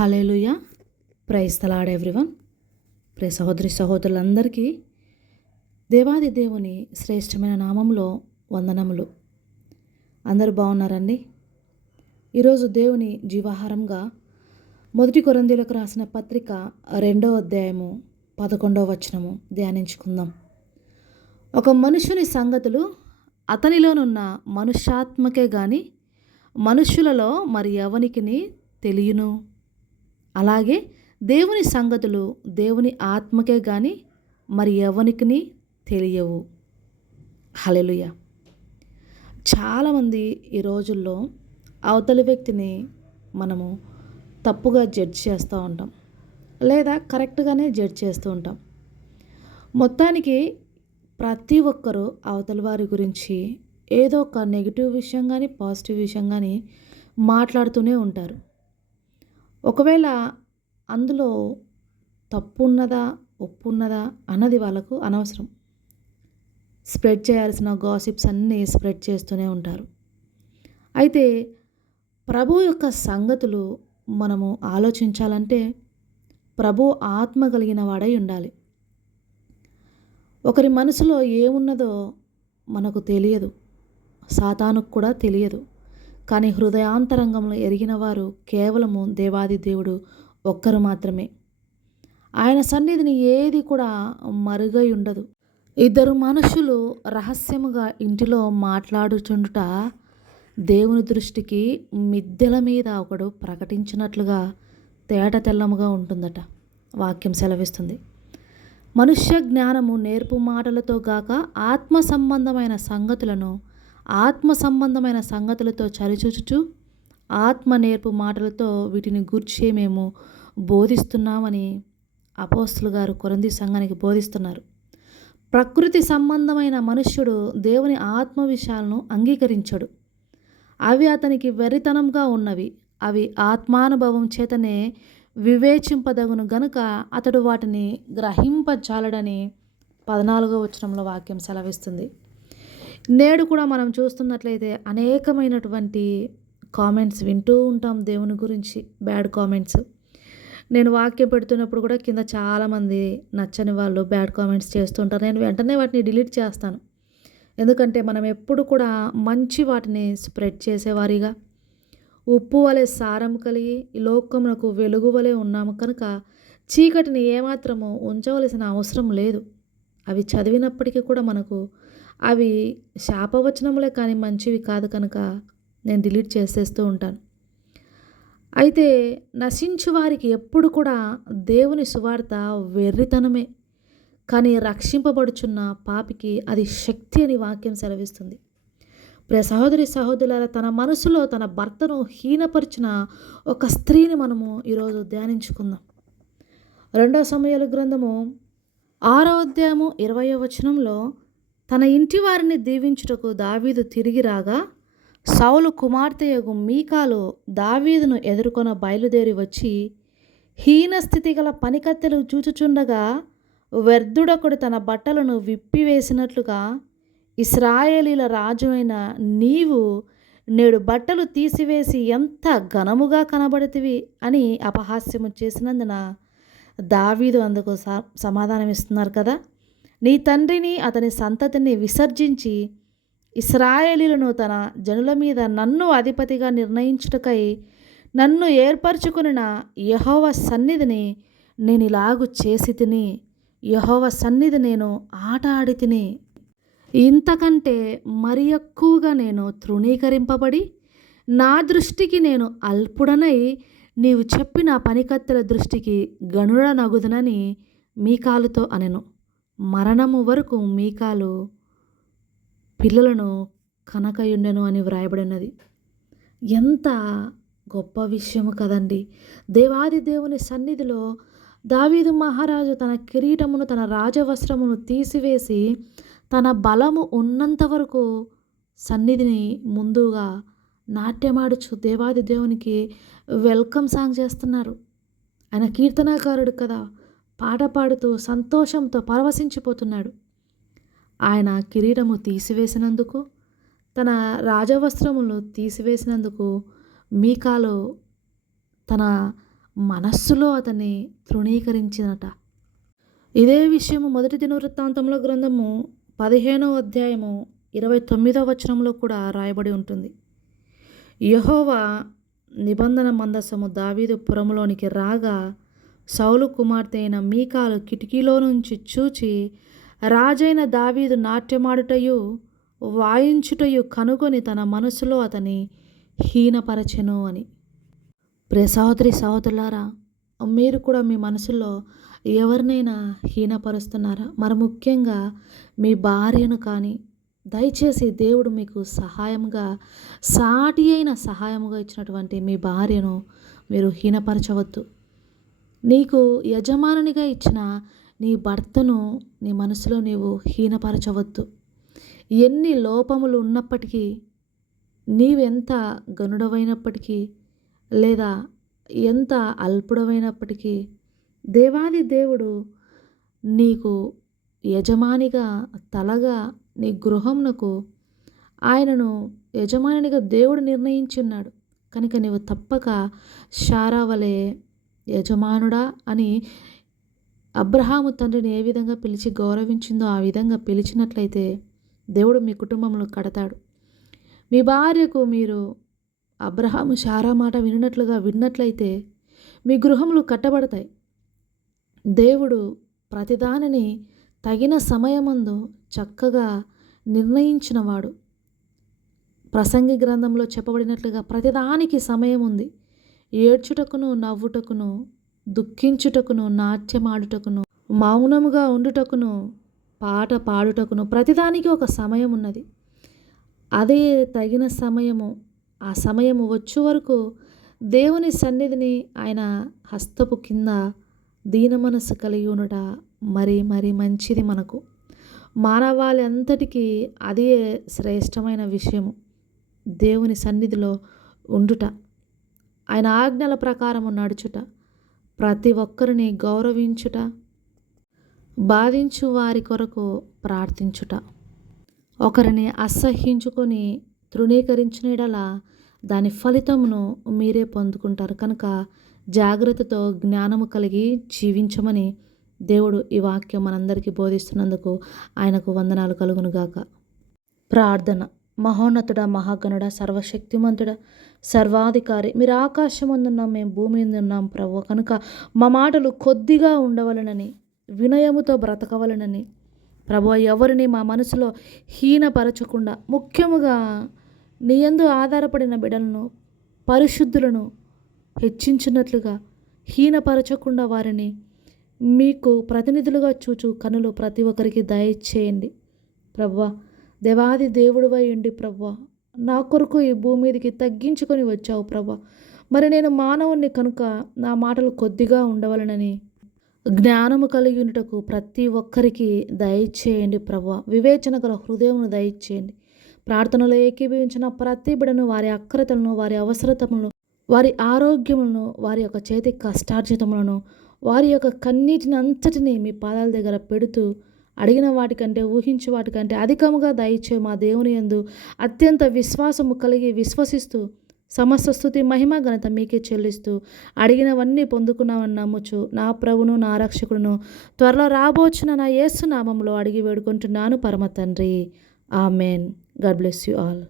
Hallelujah praise the lord everyone. ప్రే సహోదరి సహోదరులందరికీ దేవాది దేవుని శ్రేష్టమైన నామంలో వందనములు. అందరూ బాగున్నారండి? ఈరోజు దేవుని జీవాహారంగా మొదటి కొరందీలకు రాసిన పత్రిక రెండవ అధ్యాయము పదకొండవ వచనము ధ్యానించుకుందాం. ఒక మనుషుని సంగతులు అతనిలోనున్న మనుష్యాత్మకే గాని మనుష్యులలో మరి ఎవనికిని తెలియను? అలాగే దేవుని సంగతులు దేవుని ఆత్మకే కానీ మరి ఎవనికిని తెలియవు. హలెలుయ చాలామంది ఈ రోజుల్లో అవతలి వ్యక్తిని మనము తప్పుగా జడ్జ్ చేస్తూ ఉంటాం. లేదా కరెక్ట్గానే జడ్జ్ చేస్తూ ఉంటాం. మొత్తానికి ప్రతి ఒక్కరూ అవతలి వారి గురించి ఏదో ఒక నెగిటివ్ విషయం కానీ పాజిటివ్ విషయం కానీ మాట్లాడుతూనే ఉంటారు. ఒకవేళ అందులో తప్పు ఉన్నదా ఒప్పు ఉన్నదా అన్నది వాళ్ళకు అనవసరం. స్ప్రెడ్ చేయాల్సిన గాసిప్స్ అన్నీ స్ప్రెడ్ చేస్తూనే ఉంటారు. అయితే ప్రభు యొక్క సంగతులు మనము ఆలోచించాలంటే ప్రభు ఆత్మ కలిగిన వాడై ఉండాలి. ఒకరి మనసులో ఏమున్నదో మనకు తెలియదు. సాతానుకు కూడా తెలియదు. కానీ హృదయాంతరంగంలో ఎరిగిన వారు కేవలము దేవాది దేవుడు ఒక్కరు మాత్రమే. ఆయన సన్నిధిని ఏది కూడా మరుగై ఉండదు. ఇద్దరు మనుషులు రహస్యముగా ఇంటిలో మాట్లాడుచుండుట దేవుని దృష్టికి మిద్దెల మీద ఒకడు ప్రకటించినట్లుగా తేట తెల్లముగా ఉంటుందట. వాక్యం సెలవిస్తుంది. మనుష్య జ్ఞానము నేర్పు మాటలతో గాక ఆత్మ సంబంధమైన సంగతులను ఆత్మ సంబంధమైన సంగతులతో చరిచూచుచు ఆత్మ నేర్పు మాటలతో వీటిని గూర్చే మేము బోధిస్తున్నామని అపోస్తులు గారు కొరంది సంఘానికి బోధిస్తున్నారు. ప్రకృతి సంబంధమైన మనుష్యుడు దేవుని ఆత్మ విషయాలను అంగీకరించడు. అవి అతనికి వెర్రితనంగా ఉన్నవి. అవి ఆత్మానుభవం చేతనే వివేచింపదగును గనుక అతడు వాటిని గ్రహింపజాలడని పద్నాలుగో వచనంలో వాక్యం సెలవిస్తుంది. నేడు కూడా మనం చూస్తున్నట్లయితే అనేకమైనటువంటి కామెంట్స్ వింటూ ఉంటాం దేవుని గురించి బ్యాడ్ కామెంట్స్. నేను వాక్యం పెడుతున్నప్పుడు కూడా కింద చాలామంది నచ్చని వాళ్ళు బ్యాడ్ కామెంట్స్ చేస్తుంటారు నేను వెంటనే వాటిని డిలీట్ చేస్తాను. ఎందుకంటే మనం ఎప్పుడు కూడా మంచి వాటిని స్ప్రెడ్ చేసేవారిగా. ఉప్పు వలె సారం కలిగి ఈ లోకమునకు వెలుగు వలె ఉన్నాము కనుక చీకటిని ఏమాత్రము ఉంచవలసిన అవసరం లేదు. అవి చదివినప్పటికీ కూడా మనకు అవి శాపవచనములే కానీ మంచివి కాదు కనుక నేను డిలీట్ చేసేస్తూ ఉంటాను. అయితే నశించు వారికి ఎప్పుడు కూడా దేవుని సువార్త వెర్రితనమే. కానీ రక్షింపబడుచున్న పాపికి అది శక్తి అని వాక్యం సెలవిస్తుంది. ప్రియ సహోదరి సహోదరుల తన మనసులో తన భర్తను హీనపరిచిన ఒక స్త్రీని మనము ఈరోజు ధ్యానించుకుందాం. రెండవ సమయాల గ్రంథము ఆరో అధ్యాయము ఇరవయో వచనంలో తన ఇంటి వారిని దీవించుటకు దావీదు తిరిగి రాగా సౌలు కుమార్తెయగు మీకాలు దావీదును ఎదుర్కొన బయలుదేరి వచ్చి హీన స్థితి గల పనికత్తెలు చూచుచుండగా వ్యర్థుడొకడు తన బట్టలను విప్పివేసినట్లుగా ఇస్రాయేలీల రాజు అయిన నీవు నేడు బట్టలు తీసివేసి ఎంత ఘనముగా కనబడితివి అని అపహాస్యము చేసినందున దావీదు అందుకు సమాధానం ఇస్తున్నారు కదా. నీ తండ్రిని అతని సంతతిని విసర్జించి ఇస్రాయేలీలను తన జనుల మీద నన్ను అధిపతిగా నిర్ణయించుటకై నన్ను ఏర్పరచుకున్న యహోవ సన్నిధిని నేను ఇలాగు చేసి తిని యహోవ సన్నిధి నేను ఆట ఆడి తిని. ఇంతకంటే మరి ఎక్కువగా నేను తృణీకరింపబడి నా దృష్టికి నేను అల్పుడనై నీవు చెప్పిన పనికత్తెల దృష్టికి గనుడ నగుదునని మీకాలుతో అనెను. మరణము వరకు మీకాలు పిల్లలను కనకయుండెను అని వ్రాయబడినది. ఎంత గొప్ప విషయము కదండి. దేవాది దేవుని సన్నిధిలో దావీదు మహారాజు తన కిరీటమును తన రాజవస్త్రమును తీసివేసి తన బలము ఉన్నంత వరకు సన్నిధిని ముందుగా నాట్యమాడుచు దేవాది దేవునికి వెల్కమ్ సాంగ్ చేస్తున్నారు. ఆయన కీర్తనాకారుడు కదా. పాట పాడుతూ సంతోషంతో పరవశించిపోతున్నాడు. ఆయన కిరీటము తీసివేసినందుకు తన రాజవస్త్రములు తీసివేసినందుకు మీకాలో తన మనస్సులో అతన్ని తృణీకరించినట. ఇదే విషయము మొదటి దినవృత్తాంతంలో గ్రంథము పదిహేనవ అధ్యాయము ఇరవై తొమ్మిదవ వచనంలో కూడా రాయబడి ఉంటుంది. యహోవా నిబంధన మందసము దావీదు పురములోనికి రాగా సౌలు కుమార్తె అయిన మీకాలు కిటికీలో నుంచి చూచి రాజైన దావీదు నాట్యమాడుటయు వాయించుటయు కనుగొని తన మనసులో అతని హీనపరచెను అని. ప్రియ సహోదరి సహోదరులారా మీరు కూడా మీ మనసులో ఎవరినైనా హీనపరుస్తున్నారా? మరి ముఖ్యంగా మీ భార్యను కానీ దయచేసి దేవుడు మీకు సహాయంగా సాటి అయిన సహాయముగా ఇచ్చినటువంటి మీ భార్యను మీరు హీనపరచవద్దు. నీకు యజమానునిగా ఇచ్చిన నీ భర్తను నీ మనసులో నీవు హీనపరచవద్దు. ఎన్ని లోపములు ఉన్నప్పటికీ నీవెంత గనుడవైనప్పటికీ లేదా ఎంత అల్పుడవైనప్పటికీ దేవాది దేవుడు నీకు యజమానిగా తలగా నీ గృహంనకు ఆయనను యజమానిగా దేవుడు నిర్ణయించున్నాడు. కనుక నీవు తప్పక శారావలే యజమానుడా అని అబ్రహాము తండ్రిని ఏ విధంగా పిలిచి గౌరవించిందో ఆ విధంగా పిలిచినట్లయితే దేవుడు మీ కుటుంబంలో కడతాడు. మీ భార్యకు మీరు అబ్రహాము శారా మాట విన్నట్లుగా విన్నట్లయితే మీ గృహములు కట్టబడతాయి. దేవుడు ప్రతిదానిని తగిన సమయమందు చక్కగా నిర్ణయించినవాడు. ప్రసంగి గ్రంథంలో చెప్పబడినట్లుగా ప్రతిదానికి సమయం ఉంది. ఏడ్చుటకును నవ్వుటకును దుఃఖించుటకును నాట్యమాడుటకును మౌనముగా ఉండుటకును పాట పాడుటకును ప్రతిదానికి ఒక సమయం ఉన్నది అదే తగిన సమయము ఆ సమయము వచ్చే వరకు దేవుని సన్నిధిని ఆయన హస్తపు కింద దీన మనసు కలిగి ఉండట మరి మరి మంచిది మనకు. మానవాళి అంతటికీ అదే శ్రేష్టమైన విషయము దేవుని సన్నిధిలో ఉండుట. ఆయన ఆజ్ఞల ప్రకారము నడుచుట ప్రతి ఒక్కరిని గౌరవించుట బాధించు వారి కొరకు ప్రార్థించుట. ఒకరిని అసహ్యించుకొని తృణీకరించినడలా దాని ఫలితమును మీరే పొందుకుంటారు. కనుక జాగ్రత్తతో జ్ఞానము కలిగి జీవించమని దేవుడు ఈ వాక్యం మనందరికీ బోధిస్తున్నందుకు ఆయనకు వందనాలు కలుగునుగాక. ప్రార్థన. మహోన్నతుడ మహాగణుడ సర్వశక్తిమంతుడ సర్వాధికారి. మీరు ఆకాశమందున్నాం మేము భూమి ఉన్నాం ప్రభు. కనుక మా మాటలు కొద్దిగా ఉండవలనని వినయముతో బ్రతకవలనని ప్రభు ఎవరిని మా మనసులో హీనపరచకుండా ముఖ్యముగా నీ యందు ఆధారపడిన బిడలను పరిశుద్ధులను హెచ్చించినట్లుగా హీనపరచకుండా వారిని మీకు ప్రతినిధులుగా చూచు కనులు ప్రతి ఒక్కరికి దయచేయండి. ప్రభా దేవాది దేవుడువై ఉండి ప్రవ్వా నా కొరకు ఈ భూమి మీదకి తగ్గించుకొని వచ్చావు ప్రభా మరి నేను మానవుణ్ణి కనుక నా మాటలు కొద్దిగా ఉండవలనని జ్ఞానము కలిగి ప్రతి ఒక్కరికి దయచేయండి ప్రభా వివేచన గల హృదయమును దయచేయండి. ప్రార్థనలో ఏకీభవించిన ప్రతి బిడను వారి అక్రతలను వారి అవసరతలను వారి ఆరోగ్యములను వారి యొక్క చేతి కష్టార్జితములను వారి యొక్క కన్నీటిని అంతటిని మీ పాదాల దగ్గర పెడుతూ అడిగిన వాటికంటే ఊహించే వాటికంటే అధికముగా దయచే మా దేవుని యందు అత్యంత విశ్వాసము కలిగి విశ్వసిస్తూ సమస్త స్థుతి మహిమ ఘనత మీకే చెల్లిస్తూ అడిగినవన్నీ పొందుకున్నామని నమ్ముచు నా ప్రభును నా రక్షకుడును త్వరలో రాబోచున్న నా యేసు నామంలో అడిగి వేడుకుంటున్నాను పరమ తండ్రి. Amen. God bless you all.